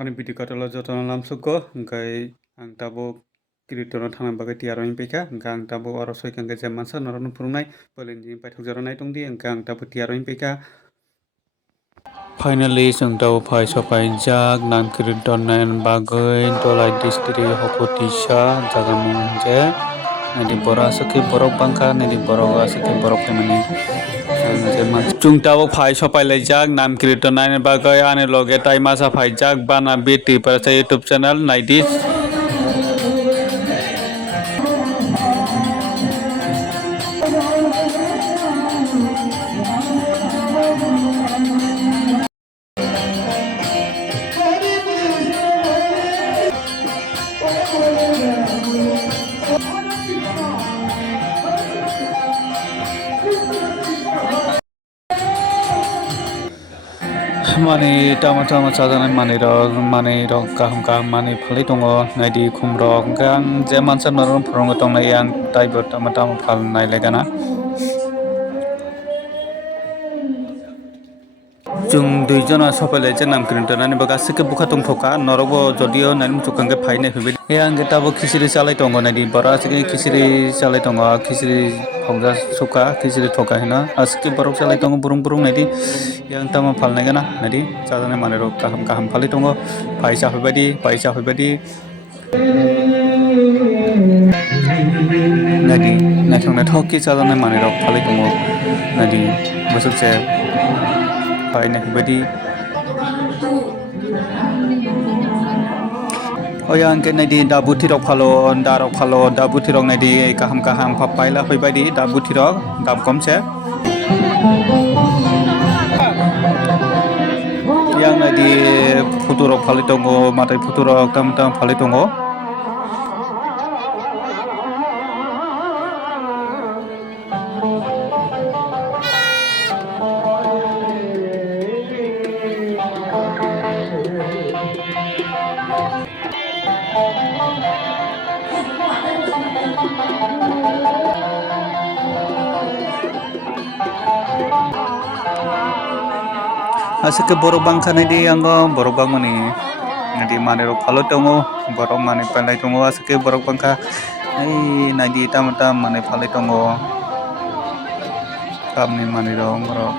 Ani video katalo jotono lamsuko hingkai ang tabuk Kriton Naina Bagui tiaroni peka hingka ang tabuk oro soikang ke jamansa norono purungnai polenji paithak jaronai tongdi hingka ang tabuk tiaroni peka. Finally जों दाव Phaijak Phaijak नाम Kriton Naina Bagui Dolai district Hoku Twisa jaga mungje nadi bora asake borok bangka nadi borok asake borok kemani chung tawo Phaijak Phaijak नाम Kriton Naina Bagui ane loge taimasa Phaijak bana biti pada YouTube channel naidis mani tama chajanai mani rok kaham mani phalai tongo naidi khum rok gang je mansa norom phurung tongnai yang taibo tama phal nailagana chung duijona sopale je nam Kriton Naina Bagui asike bukha tongthoka norogo jodio nainum chukangke phainai hibi yang tabo khichiri chalai tongo naidi bora asike khichiri chalai tongo khichiri phongja suka khichiri thoka hina asike borok chalai tongo burung naidi yang tamo phalnai gana naidi chajanai mani rok kaham phalai tongo Phaijak hoibadi naidi naithok ki chajanai mani rok phalai tongo naidi bosokse phainai hibi oyang ke naidi dabuti rok phalo dabuti rok naidi kaham paila hoibadi dabuti rok dab komse yang naidi futu rok phalai tongo matai futu rok tam phalai tongo asike borok bangkha naidi ango borok bangmani naidi mani rok phalo tongo borok mani palai tongo asike borok bangkha ai naidi tamata mani phalai tongo kamni mani rok borok